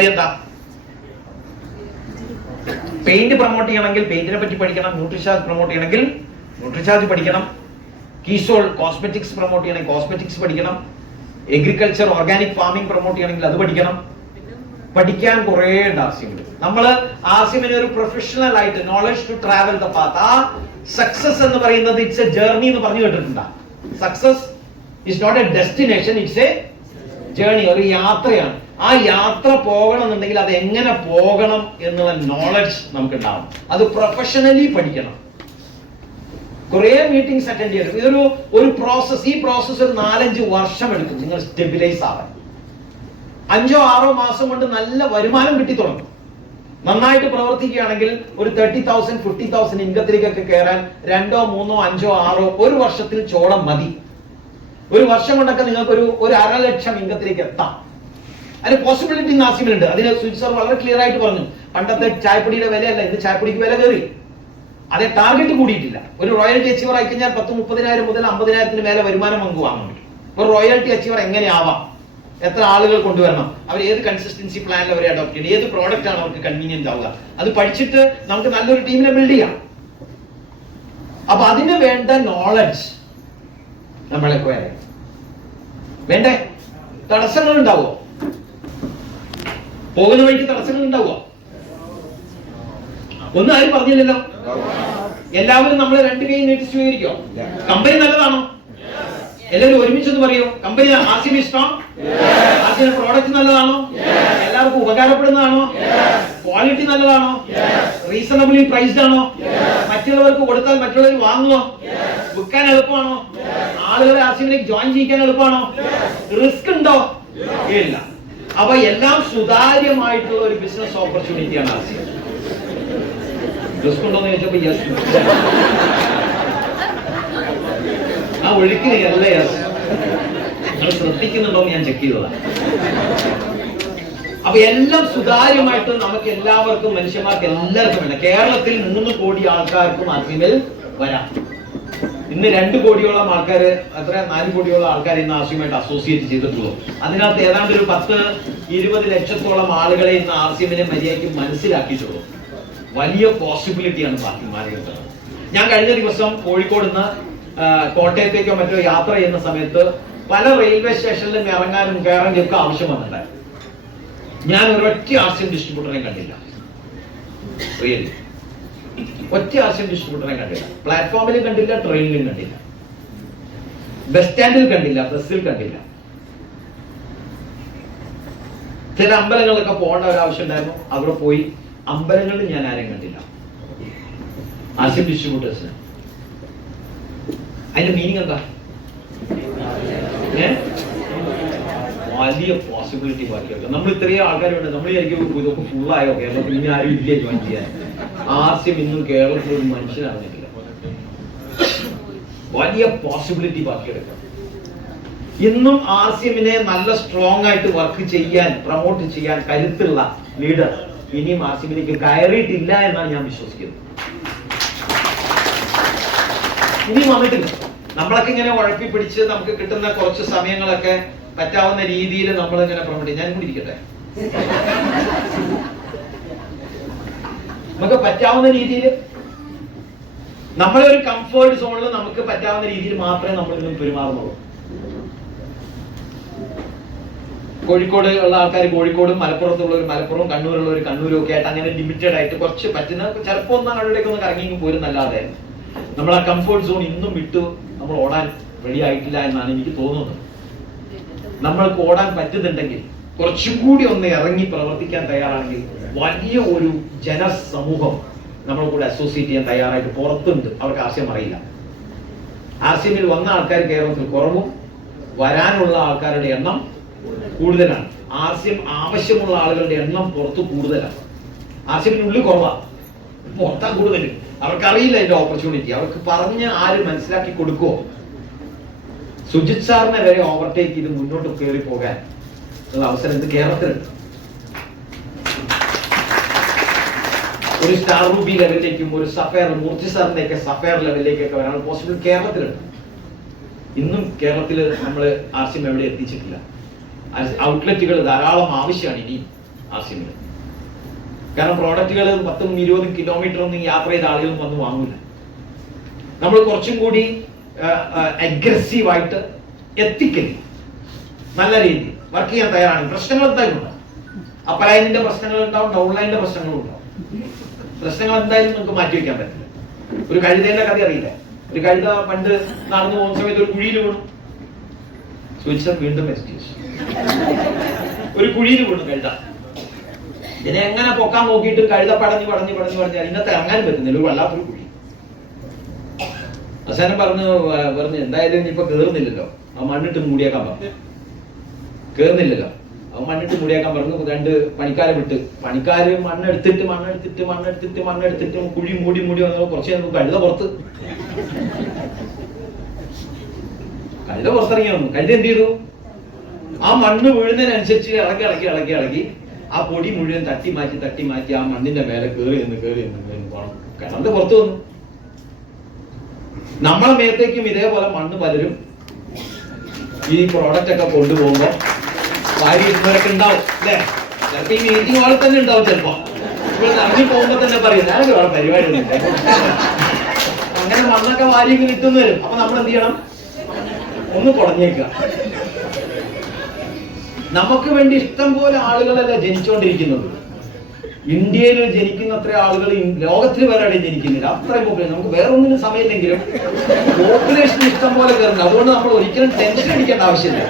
എന്താ? Paint promote ചെയ്യണമെങ്കിൽ പെയിന്റിനെ പറ്റി പഠിക്കണം, ന്യൂട്രിചാർജ് പ്രൊമോട്ട് ചെയ്യണമെങ്കിൽ ന്യൂട്രിചാർജ് പഠിക്കണം, കീസോൾ കോസ്മെറ്റിക്സ് പ്രൊമോട്ട് ചെയ്യണമെങ്കിൽ കോസ്മെറ്റിക്സ് പഠിക്കണം, എഗ്രികൾച്ചർ ഓർഗാനിക് ഫാമിംഗ് പ്രൊമോട്ട് ചെയ്യണമെങ്കിൽ അത് പഠിക്കണം. പഠിക്കാൻ കുറേ ഉണ്ട് ആർസിമിന്. നമ്മൾ ആർസിമിനെ ഒരു പ്രൊഫഷണൽ ആയിട്ട് knowledge to travel the path. ആ സക്സസ് എന്ന് പറയുന്നത് ഇറ്റ്സ് എ ജേർണി എന്ന് പറഞ്ഞു കേട്ടിട്ടുണ്ടാ? Success is not a destination, it's a journey, ഒരു യാത്രയാണ്. ആ യാത്ര പോകണം എന്നുണ്ടെങ്കിൽ അത് എങ്ങനെ പോകണം എന്നുള്ള നോളജ് നമുക്ക് ഉണ്ടാവണം. അത് പ്രൊഫഷണലി പഠിക്കണം. കുറെ മീറ്റിംഗ്സ് അറ്റൻഡ് ചെയ്യണം. ഇതൊരു പ്രോസസ്. ഈ പ്രോസസ് ഒരു 4-5 വർഷം എടുക്കും നിങ്ങൾ സ്റ്റെബിലൈസ് ആവാൻ. 5-6 മാസം കൊണ്ട് നല്ല വരുമാനം കിട്ടി തുടങ്ങും. നന്നായിട്ട് പ്രവർത്തിക്കുകയാണെങ്കിൽ ഒരു 30,000 50,000 ഇൻകത്തിലേക്കൊക്കെ കയറാൻ 2, 3, 5, 6 ഒരു വർഷത്തിൽ ചോളം മതി. ഒരു വർഷം കൊണ്ടൊക്കെ നിങ്ങൾക്ക് ഒരു 1,50,000 ഇൻകത്തിലേക്ക് എത്താം. അതിന് പോസിബിലിറ്റി നാസിമിലുണ്ട്. അതിന് സുജിത് സർ വളരെ ക്ലിയർ ആയിട്ട് പറഞ്ഞു. പണ്ടത്തെ ചായപ്പൊടിയുടെ വിലയല്ല, ഇന്ന് ചായപ്പൊടിക്ക് വില കയറി. അതേ ടാർഗറ്റ് കൂടിയിട്ടില്ല. ഒരു റോയൽറ്റി അച്ചീവർ ആയി കഴിഞ്ഞാൽ 10-30,000 മുതൽ 50,000 മേലെ വരുമാനം നമുക്ക് വാങ്ങാൻ പറ്റും. ഒരു റോയൽറ്റി അച്ചീവർ എങ്ങനെയാവാം, എത്ര ആളുകൾ കൊണ്ടുവരണം, അവർ ഏത് കൺസിസ്റ്റൻസി പ്ലാനിൽ അവരെ അഡോപ്റ്റ് ചെയ്യണം, ഏത് പ്രോഡക്റ്റ് ആണ് അവർക്ക് കൺവീനിയന്റ് ആവുക, അത് പഠിച്ചിട്ട് നമുക്ക് നല്ലൊരു ടീമിനെ ബിൽഡ് ചെയ്യാം. അപ്പൊ അതിന് വേണ്ട നോളജ് നമ്മളൊക്കെ വേണ്ടേ? തടസ്സങ്ങൾ ഉണ്ടാവോ? പോകുന്ന വഴിക്ക് തടസ്സങ്ങൾ ഉണ്ടാവുക? ഒന്നും ആരും പറഞ്ഞില്ലല്ലോ. എല്ലാവരും നമ്മൾ 2 കൈ നീട്ടി സ്വീകരിക്കോ? കമ്പനി നല്ലതാണോ? എല്ലാവരും ഒരുമിച്ചൊന്ന് പറയൂ. കമ്പനി ആർസിബി ഇഷ്ടം? ആർസിബി പ്രോഡക്റ്റ് നല്ലതാണോ? എല്ലാവർക്കും ഉപകാരപ്പെടുന്നതാണോ? ക്വാളിറ്റി നല്ലതാണോ? റീസണബിളി പ്രൈസ്ഡ് ആണോ? മറ്റുള്ളവർക്ക് കൊടുത്താൽ മറ്റുള്ളവർ വാങ്ങുമോ? വിൽക്കാൻ എളുപ്പമാണോ? ആളുകളെ ആർസിബിയിലേക്ക് ജോയിൻ ചെയ്യിക്കാൻ എളുപ്പമാണോ? റിസ്ക് ഉണ്ടോ? ഇല്ല. അപ്പൊ എല്ലാം സുതാര്യമായിട്ടുള്ള ഒരു ബിസിനസ് ഓപ്പർച്യൂണിറ്റിയാണ് ആർസിബി. റിസ്ക് ഉണ്ടോന്ന് ചോദിച്ചപ്പോ യെസ്. ആ ഒഴുക്കില്ല യെസ്. നിങ്ങൾ ശ്രദ്ധിക്കുന്നുണ്ടോന്ന് ഞാൻ ചെക്ക് ചെയ്തതാണ്. അപ്പൊ എല്ലാം സുതാര്യമായിട്ട് നമുക്ക് എല്ലാവർക്കും, മനുഷ്യന്മാർക്ക് എല്ലാവർക്കും വേണ്ട. കേരളത്തിൽ 3 കോടി ആൾക്കാർക്കും ആർസിബിയിൽ വരാം. ഇന്ന് 2 കോടിയോളം ആൾക്കാർ, അത്ര 4 കോടിയോളം ആൾക്കാർ ഇന്ന് ആർസിയുമായിട്ട് അസോസിയേറ്റ് ചെയ്തിട്ടുള്ളൂ. അതിനകത്ത് ഏതാണ്ട് ഒരു 10-20 ലക്ഷത്തോളം ആളുകളെ ഇന്ന് ആർസിഎമ്മിനെ മര്യാദയ്ക്ക് മനസ്സിലാക്കിയിട്ടുള്ളൂ. വലിയ പോസിബിലിറ്റിയാണ് ബാക്കിമാരെ കിട്ടുന്നത്. ഞാൻ കഴിഞ്ഞ ദിവസം കോഴിക്കോട് നിന്ന് കോട്ടയത്തേക്കോ മറ്റോ യാത്ര ചെയ്യുന്ന സമയത്ത് പല റെയിൽവേ സ്റ്റേഷനിലും ഇറങ്ങാനും കയറാനും ഒക്കെ ആവശ്യം വന്നിട്ടുണ്ടായിരുന്നു. ഞാൻ ഒരൊറ്റ ആർസിഎം ഡിസ്ട്രിബ്യൂട്ടറെ കണ്ടില്ല. റിയലി ഒറ്റ ആർസിഎം ഡിസ്ട്രിബ്യൂട്ടറെ കണ്ടില്ല. പ്ലാറ്റ്ഫോമിലും കണ്ടില്ല, ട്രെയിനിലും കണ്ടില്ല, ബസ് സ്റ്റാൻഡിൽ കണ്ടില്ല, ബസ്സിൽ കണ്ടില്ല. ചില അമ്പലങ്ങളിലൊക്കെ പോകേണ്ട ഒരു ആവശ്യം ഉണ്ടായിരുന്നു. അവിടെ പോയി അമ്പലങ്ങളിൽ ഞാൻ ആരെയും കണ്ടില്ല ആർസിഎം ഡിസ്ട്രിബ്യൂട്ടേഴ്സിന്. അതിന്റെ മീനിങ് എന്താ? വലിയ പോസിബിലിറ്റി ബാക്കിയൊക്കെ. നമ്മൾ ഇത്രയും ആൾക്കാരുണ്ട്. നമ്മൾ വിചാരിക്കും ഇതൊക്കെ ഫുള്ളായോ കേരളത്തിൽ, ഇനി ആരും ഇല്ല ജോയിൻ ചെയ്യാൻ. ആർസിഎം ഇന്നും കേരളത്തിൽ ഒരു മനുഷ്യനാണെന്നില്ല. വലിയ പോസിബിലിറ്റി ബാക്കിയെടുക്കാം. ഇന്നും ആർസിഎമ്മിനെ നല്ല സ്ട്രോങ് ആയിട്ട് വർക്ക് ചെയ്യാൻ, പ്രൊമോട്ട് ചെയ്യാൻ കരുത്തുള്ള ലീഡർ ഇനിയും ആർസിഎമ്മിലേക്ക് കയറിയിട്ടില്ല എന്നാണ് ഞാൻ വിശ്വസിക്കുന്നത്. ഇനിയും വന്നിട്ടില്ല. നമ്മളൊക്കെ ഇങ്ങനെ ഉഴപ്പി പിടിച്ച് നമുക്ക് കിട്ടുന്ന കുറച്ച് സമയങ്ങളൊക്കെ പറ്റാവുന്ന രീതിയിൽ നമ്മൾ ഇങ്ങനെ പ്രൊമോട്ട് ചെയ്യും. ഞാൻ കൂടി ഇരിക്കട്ടെ. നമുക്ക് പറ്റാവുന്ന രീതിയിൽ നമ്മളെ ഒരു കംഫേർട്ട് സോണിൽ നമുക്ക് പറ്റാവുന്ന രീതിയിൽ മാത്രമേ നമ്മൾ ഇന്നും പെരുമാറുന്നുള്ളൂ. കോഴിക്കോട് ഉള്ള ആൾക്കാർ കോഴിക്കോടും, മലപ്പുറത്തുള്ളവർ മലപ്പുറവും, കണ്ണൂരുള്ളവർ കണ്ണൂരും ഒക്കെ ആയിട്ട് അങ്ങനെ ലിമിറ്റഡ് ആയിട്ട് കുറച്ച് പറ്റുന്ന ചിലപ്പോൾ ഒന്നവിടേക്ക് ഒന്ന് കറങ്ങി പോരുന്നല്ലാതെ നമ്മൾ ആ കംഫേർട്ട് സോൺ ഇന്നും വിട്ടു നമ്മൾ ഓടാൻ റെഡി ആയിട്ടില്ല എന്നാണ് എനിക്ക് തോന്നുന്നത്. നമ്മൾക്ക് ഓടാൻ പറ്റുന്നുണ്ടെങ്കിൽ, കുറച്ചും കൂടി ഒന്ന് ഇറങ്ങി പ്രവർത്തിക്കാൻ തയ്യാറാണെങ്കിൽ വലിയ ഒരു ജനസമൂഹം നമ്മളെ കൂടെ അസോസിയേറ്റ് ചെയ്യാൻ തയ്യാറായിട്ട് പുറത്തുണ്ട്. അവർക്ക് ആർസിഎം അറിയില്ല. ആർസിഎമ്മിൽ വന്ന ആൾക്കാർ കേരളത്തിൽ കുറവും, വരാനുള്ള ആൾക്കാരുടെ എണ്ണം കൂടുതലാണ്. ആർസിഎം ആവശ്യമുള്ള ആളുകളുടെ എണ്ണം പുറത്ത് കൂടുതലാണ്. ആർസിഎമ്മിനുള്ളിൽ കുറവാണ്, പുറത്താ കൂടുതൽ. അവർക്കറിയില്ല ഇതിന്റെ ഓപ്പർച്യൂണിറ്റി. അവർക്ക് പറഞ്ഞ് ആര് മനസ്സിലാക്കി കൊടുക്കുമോ? സുജിത് സാറിനെ വരെ ഓവർടേക്ക് ചെയ്ത് മുന്നോട്ട് കയറി പോകാൻ ഉള്ള അവസരം ഇത് കേരളത്തിലുണ്ട്. ഒരു സ്റ്റാർ റൂബി ലെവലിലേക്കും ഒരു സഫയർ, മൂർത്തി സാറിന്റെ ഒക്കെ സഫയർ ലെവലിലേക്കൊക്കെ വരാൻ പോസിബിൾ കേരളത്തിലുണ്ട്. ഇന്നും കേരളത്തിൽ നമ്മൾ ആർസിഎം എവിടെ എത്തിച്ചിട്ടില്ല. ഔട്ട്ലെറ്റുകൾ ധാരാളം ആവശ്യമാണ് ഇനിയും. ആർസിഎമ്മിൽ. കാരണം പ്രോഡക്റ്റുകൾ 10-20 കിലോമീറ്റർ ഒന്നും യാത്ര ചെയ്ത ആളുകളും വന്ന് വാങ്ങൂല. നമ്മൾ കുറച്ചും കൂടി അഗ്രസീവായിട്ട് എത്തിക്കലി നല്ല രീതിയിൽ വർക്ക് ചെയ്യാൻ തയ്യാറാണ്. പ്രശ്നങ്ങൾ എന്തായാലും ഉണ്ടാവും. അപ്ലൈനിന്റെ പ്രശ്നങ്ങൾ ഉണ്ടാവും, ഡൗൺലൈനിന്റെ പ്രശ്നങ്ങളും ഉണ്ടാവും. പ്രശ്നങ്ങൾ എന്തായാലും നമുക്ക് മാറ്റി വെക്കാൻ പറ്റില്ല. ഒരു കഴുതേന്റെ കഥ അറിയില്ല. ഒരു കഴുത പണ്ട് നടന്നു പോകുന്ന സമയത്ത് ഒരു കുഴിയിൽ വീണു. ചോദിച്ചാൽ വീണ്ടും ഒരു കുഴിയിൽ വീണു കഴുത. ഇതിനെ എങ്ങനെ പൊക്കാൻ നോക്കിയിട്ട് കഴുത പടഞ്ഞ് അതിനകത്ത് ഇറങ്ങാൻ പറ്റുന്നില്ല. ഒരു വല്ലാത്തൊരു കുഴി. അവസാനം പറഞ്ഞു എന്തായാലും ഇനിയിപ്പോ കേറുന്നില്ലല്ലോ, ആ മണ്ണിട്ട് മൂടിയേക്കാൻ പറഞ്ഞു. കേറുന്നില്ലല്ലോ, ആ മണ്ണിട്ട് മൂടിയേക്കാൻ പറഞ്ഞു. 2 പണിക്കാരെ വിട്ട്, പണിക്കാര് മണ്ണെടുത്തിട്ട് കുഴി മൂടി വന്നപ്പോ കുറച്ച് കഴുത പുറത്തിറങ്ങി വന്നു. കഴുത എന്ത് ചെയ്തു? ആ മണ്ണ് വീഴുന്നതിനനുസരിച്ച് ഇളക്കി ആ പൊടി മുഴുവൻ തട്ടി മാറ്റി ആ മണ്ണിന്റെ മേലെ കേറി നിന്ന് കിണറിന്റെ പുറത്തു വന്നു. നമ്മളെ മേത്തേക്കും ഇതേപോലെ മണ്ണ് പലരും ഈ പ്രോഡക്റ്റ് ഒക്കെ കൊണ്ടുപോകുമ്പോ വാരി ഇടുന്നവരൊക്കെ ഉണ്ടാവും അല്ലെ? ചിലപ്പോ ഈ മീറ്റിംഗ് ഹാളിൽ തന്നെ ഉണ്ടാവും. ചിലപ്പോ ഇവിടെ ഇറങ്ങി പോകുമ്പോ തന്നെ പറയും ഞാനൊക്കെ വേറെ പരിപാടി ഒന്നുമില്ല. അങ്ങനെ മണ്ണൊക്കെ വാരി കിട്ടുന്നു വരും. അപ്പൊ നമ്മൾ എന്ത് ചെയ്യണം? ഒന്ന് കുടഞ്ഞേക്കുക. നമുക്ക് വേണ്ടി ഇഷ്ടം പോലെ ആളുകളല്ല ജനിച്ചുകൊണ്ടിരിക്കുന്നത്. ഇന്ത്യയിൽ ജനിക്കുന്ന അത്ര ആളുകൾ ലോകത്തിൽ വേറെ എവിടെയും ജനിക്കുന്നില്ല. അത്രയും പോപ്പുലേഷൻ. നമുക്ക് വേറെ ഒന്നിനും സമയമില്ലെങ്കിലും പോപ്പുലേഷൻ ഇഷ്ടം പോലെ കയറുന്നുണ്ട്. അതുകൊണ്ട് നമ്മൾ ഒരിക്കലും ടെൻഷൻ അടിക്കേണ്ട ആവശ്യമില്ല.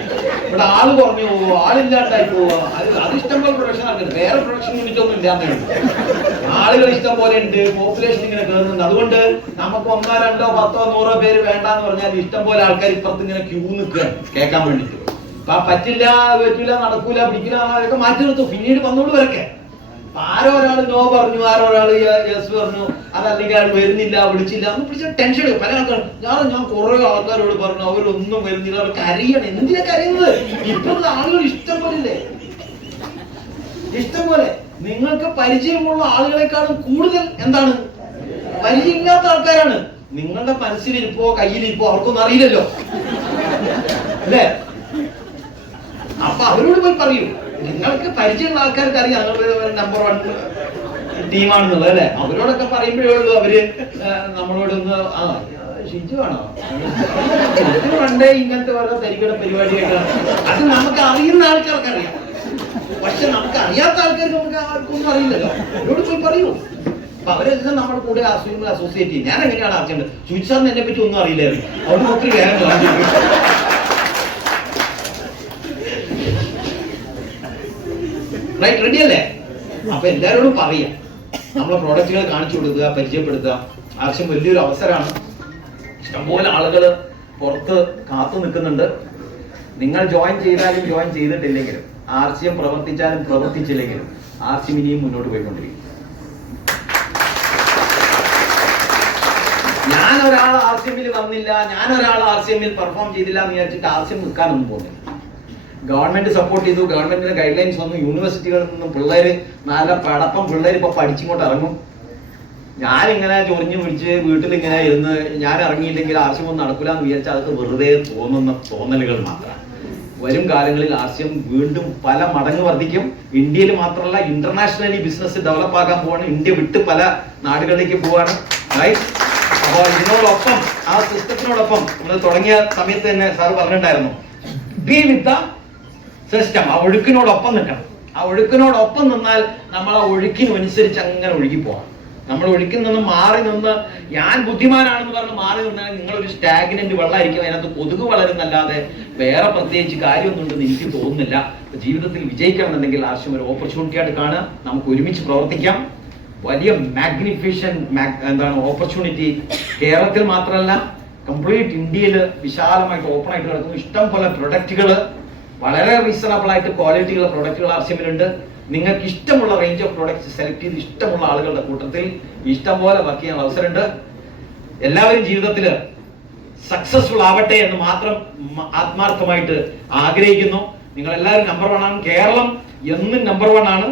ഇവിടെ ആള് കുറഞ്ഞു പോവുക, ആളില്ലാണ്ടായി പോവുക, അത് ഇഷ്ടം പോലെ പ്രൊഡക്ഷൻ ആക്കുന്നത്. വേറെ പ്രൊഡക്ഷൻ യൂണിറ്റ് ഒന്നും ഇല്ലാന്നേ ഉള്ളൂ. ആളുകൾ ഇഷ്ടം പോലെ ഉണ്ട്, പോപ്പുലേഷൻ ഇങ്ങനെ കയറുന്നുണ്ട്. അതുകൊണ്ട് നമുക്ക് 1, 2, 10, 100 പേര് വേണ്ടാന്ന് പറഞ്ഞാൽ ഇഷ്ടം പോലെ ആൾക്കാർ ഇപ്പുറത്ത് ഇങ്ങനെ ക്യൂ നിൽക്കുകയാണ് കേൾക്കാൻ വേണ്ടിട്ട്. അപ്പൊ പറ്റില്ല, നടക്കൂല, പിടിക്കില്ല അതൊക്കെ മാറ്റി നിർത്തും. പിന്നീട് വന്നോട് വരക്കെ ആരോ ഒരാൾ നോ പറഞ്ഞു, ആരോ ഒരാൾ യെസ് പറഞ്ഞു, അതല്ലെങ്കിൽ അയാൾ വരുന്നില്ല, വിളിച്ചില്ല എന്ന് പിടിച്ച ടെൻഷൻ എടുക്കും. പല ആൾക്കാരും ഞാൻ കുറെ ആൾക്കാരോട് പറഞ്ഞു, അവരൊന്നും വരുന്നില്ല, അവർ കരയണം. എന്തിനാ കരയുന്നത്? ഇപ്പോഴത്തെ ആളുകൾ ഇഷ്ടം പോലെ ഇഷ്ടം പോലെ. നിങ്ങൾക്ക് പരിചയമുള്ള ആളുകളെക്കാളും കൂടുതൽ എന്താണ് പരിചയമില്ലാത്ത ആൾക്കാരാണ്. നിങ്ങളുടെ മനസ്സിലിരിപ്പോ കയ്യിലിരിപ്പോ അവർക്കൊന്നും അറിയില്ലല്ലോ അല്ലേ? അപ്പൊ അവരോട് പോയി പറയൂ. നിങ്ങൾക്ക് പരിചയമുള്ള ആൾക്കാർക്ക് അറിയാം നമ്പർ 1 ടീമാണെന്നുള്ളത് അല്ലെ? അവരോടൊക്കെ പറയുമ്പോഴേ ഉള്ളൂ അവര് നമ്മളോടൊന്ന് ഷിജു ആണോ പണ്ടേ ഇങ്ങനത്തെ ഓരോ തരികട പരിപാടിയൊക്കെയാണ്. അത് നമുക്ക് അറിയുന്ന ആൾക്കാർക്ക് അറിയാം. പക്ഷെ നമുക്ക് അറിയാത്ത ആൾക്കാർക്ക് നമുക്ക് ആർക്കൊന്നും അറിയില്ലല്ലോ. അവരോട് പോയി പറയൂ. അപ്പൊ അവരെല്ലാം നമ്മുടെ കൂടെ അസോസിയേറ്റ് ചെയ്യും. ഞാൻ എങ്ങനെയാണ് അറിഞ്ഞത്? സുജിസാറിന് എന്നെ പറ്റി ഒന്നും അറിയില്ലായിരുന്നു. അവിടെ ഒത്തിരി വേഗം റൈറ്റ്, റെഡി അല്ലേ? അപ്പൊ എല്ലാവരോടും പറയാം, നമ്മളെ പ്രോഡക്റ്റുകൾ കാണിച്ചു കൊടുക്കുക, പരിചയപ്പെടുത്തുക. ആവശ്യം വലിയൊരു അവസരമാണ്. ഇഷ്ടംപോലെ ആളുകൾ പുറത്ത് കാത്തു നിൽക്കുന്നുണ്ട്. നിങ്ങൾ ജോയിൻ ചെയ്താലും ജോയിൻ ചെയ്തിട്ടില്ലെങ്കിലും, ആർസിഎം പ്രവർത്തിച്ചാലും പ്രവർത്തിച്ചില്ലെങ്കിലും ആർസിഎം ഇനിയും മുന്നോട്ട് പോയിക്കൊണ്ടിരിക്കും. ഞാൻ ഒരാൾ ആർസിഎമ്മിൽ വന്നില്ല, ഞാൻ ഒരാൾ ആർസിഎമ്മിൽ പെർഫോം ചെയ്തില്ല എന്ന് വിചാരിച്ചിട്ട് ആർസിഎം നിൽക്കാനൊന്നും പോകുന്നില്ല. ഗവൺമെന്റ് സപ്പോർട്ട് ചെയ്തു, ഗവൺമെന്റിന്റെ ഗൈഡ് ലൈൻസ് വന്നു. യൂണിവേഴ്സിറ്റികളിൽ നിന്നും പിള്ളേര് നല്ല പടപ്പം പിള്ളേർ ഇപ്പൊ പഠിച്ചിങ്ങോട്ട് ഇറങ്ങും. ഞാനിങ്ങനെ ചൊറിഞ്ഞു പിടിച്ച് വീട്ടിൽ ഇങ്ങനെ ഇരുന്ന് ഞാൻ ഇറങ്ങിയില്ലെങ്കിൽ ആർസിഎം ഒന്നും നടക്കില്ല എന്ന് വിചാരിച്ചാൽ അതൊക്കെ വെറുതെ തോന്നുന്ന തോന്നലുകൾ മാത്രമാണ്. വരും കാലങ്ങളിൽ ആർസിഎം വീണ്ടും പല മടങ്ങ് വർദ്ധിക്കും. ഇന്ത്യയിൽ മാത്രമല്ല, ഇന്റർനാഷണലി ബിസിനസ് ഡെവലപ്പ് ആക്കാൻ പോവാണ്. ഇന്ത്യ വിട്ട് പല നാടുകളിലേക്ക് പോവാണ്. റൈറ്റ്. അപ്പോൾ ഇതിനോടൊപ്പം ആ സിസ്റ്റത്തിനോടൊപ്പം നമ്മൾ തുടങ്ങിയ സമയത്ത് തന്നെ സാർ പറഞ്ഞിട്ടുണ്ടായിരുന്നു, ബി വിത്ത് ദ സിസ്റ്റം. ആ ഒഴുക്കിനോടൊപ്പം നിൽക്കണം. ആ ഒഴുക്കിനോടൊപ്പം നിന്നാൽ നമ്മൾ ആ ഒഴുക്കിനനുസരിച്ച് അങ്ങനെ ഒഴുകി പോകാം. നമ്മൾ ഒഴുക്കിൽ നിന്ന് മാറി നിന്ന് ഞാൻ ബുദ്ധിമാനാണെന്ന് പറഞ്ഞ് മാറി നിന്നാൽ നിങ്ങളൊരു സ്റ്റാഗ്നന്റ് വെള്ളമായിരിക്കും. അതിനകത്ത് കൊതുക് വളരുന്നല്ലാതെ വേറെ പ്രത്യേകിച്ച് കാര്യമൊന്നും ഉണ്ടെന്ന് എനിക്ക് തോന്നുന്നില്ല. ജീവിതത്തിൽ വിജയിക്കണം എന്നുണ്ടെങ്കിൽ ആവശ്യം ഒരു ഓപ്പർച്യൂണിറ്റി ആയിട്ട് കാണുക. നമുക്ക് ഒരുമിച്ച് പ്രവർത്തിക്കാം. വലിയ ഓപ്പർച്യൂണിറ്റി കേരളത്തിൽ മാത്രമല്ല, കംപ്ലീറ്റ് ഇന്ത്യയിൽ വിശാലമായിട്ട് ഓപ്പൺ ആയിട്ട് കിടക്കുന്നു. ഇഷ്ടം പോലെ പ്രൊഡക്റ്റുകൾ, വളരെ റീസണബിൾ ആയിട്ട് ക്വാളിറ്റിയുള്ള പ്രൊഡക്റ്റുകൾ ആർസിഎമ്മിലുണ്ട്. നിങ്ങൾക്ക് ഇഷ്ടമുള്ള റേഞ്ച് ഓഫ് പ്രൊഡക്ട്സ് സെലക്ട് ചെയ്ത് ഇഷ്ടമുള്ള ആളുകളുടെ കൂട്ടത്തിൽ ഇഷ്ടം പോലെ വർക്ക് ചെയ്യാൻ അവസരമുണ്ട്. എല്ലാവരും ജീവിതത്തിൽ സക്സസ്ഫുൾ ആവട്ടെ എന്ന് മാത്രം ആത്മാർത്ഥമായിട്ട് ആഗ്രഹിക്കുന്നു. നിങ്ങൾ എല്ലാവരും നമ്പർ 1 ആണ്. കേരളം എന്നും നമ്പർ 1 ആണ്.